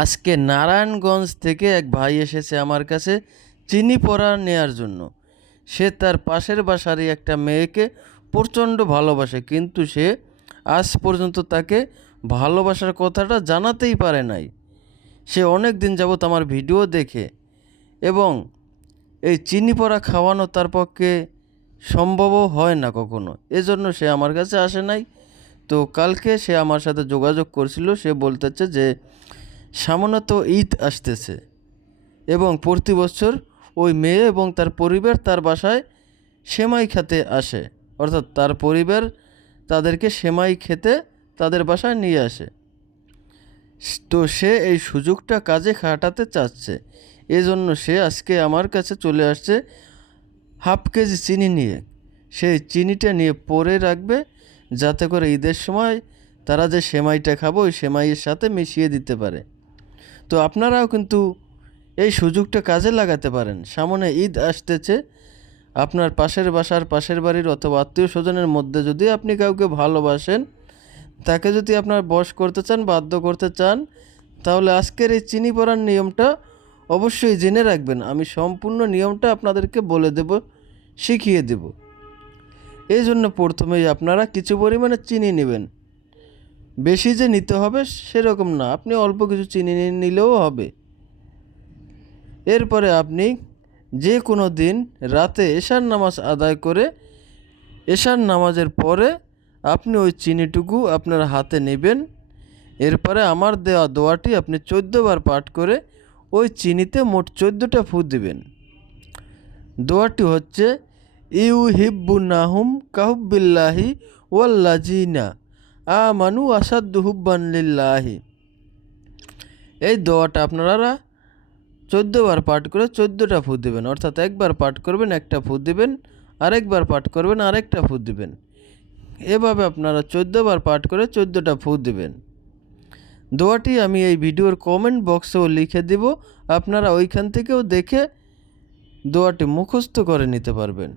আজকে নারায়ণগঞ্জ থেকে এক ভাই এসেছে আমার কাছে চিনি পড়া নেয়ার জন্য। সে তার পাশের বাসারই একটা মেয়েকে প্রচণ্ড ভালোবাসে, কিন্তু সে আজ পর্যন্ত তাকে ভালোবাসার কথাটা জানাতেই পারে নাই। সে অনেক দিন যাবৎ আমার ভিডিও দেখে এবং এই চিনি পড়া খাওয়ানো তার পক্ষে সম্ভবও হয় না কখনো, এজন্য সে আমার কাছে আসে নাই। তো কালকে সে আমার সাথে যোগাযোগ করছিল। সে বলতেছে যে সামনে তো ঈদ আসতেছে এবং প্রতি বছর ওই মেয়ে এবং তার পরিবার তার বাসায় সেমাই খেতে আসে, অর্থাৎ তার পরিবার তাদেরকে সেমাই খেতে তাদের বাসায় নিয়ে আসে। তো সে এই সুযোগটা কাজে খাটাতে চাচ্ছে, এজন্য সে আজকে আমার কাছে চলে আসছে হাফ কেজি চিনি নিয়ে। সেই চিনিটা নিয়ে পরে রাখবে, যাতে করে ঈদের সময় তারা যে সেমাইটা খাবো ওই সেমাইয়ের সাথে মিশিয়ে দিতে পারে। তো আপনারাও কিন্তু এই সুযোগটা কাজে লাগাতে পারেন। সামনে ঈদ আসতেছে, আপনার পাশের বাসার, পাশের বাড়ির অথবা আত্মীয় স্বজনের মধ্যে যদি আপনি কাউকে ভালোবাসেন, তাকে যদি আপনার বশ করতে চান, বাধ্য করতে চান, তাহলে আজকের এই চিনি পড়ার নিয়মটা অবশ্যই জেনে রাখবেন। আমি সম্পূর্ণ নিয়মটা আপনাদেরকে বলে দেব, শিখিয়ে দেব। এই জন্য প্রথমেই আপনারা কিছু পরিমাণে চিনি নেবেন। বেশি যে নিতে হবে সেরকম না, আপনি অল্প কিছু চিনি নিলেও হবে। এরপরে আপনি যে কোনো দিন রাতে এশার নামাজ আদায় করে এশার নামাজের পরে আপনি ওই চিনিটুকু আপনার হাতে নেবেন। এরপরে আমার দেওয়া দোয়াটি আপনি 14 বার পাঠ করে ওই চিনিতে মোট 14টা ফু দিবেন। দোয়াটি হচ্ছে ইউহিব্বুনাহুম কাহুব্বিল্লাহি ওয়াল্লাজিনা আমানু আসাদ্দু হুব্বান লিল্লাহি। এই দোয়াটা আপনারা 14 বার পাঠ করে 14টা ফু দেবেন, অর্থাৎ একবার পাঠ করবেন একটা ফু দিবেন, আরেকবার পাঠ করবেন আরেকটা ফু দিবেন। এভাবে আপনারা 14 বার পাঠ করে 14টা ফু দিবেন। দোয়াটি আমি এই ভিডিওর কমেন্ট বক্সেও লিখে দিব, আপনারা ওইখান থেকেও দেখে দোয়াটি মুখস্থ করে নিতে পারবেন।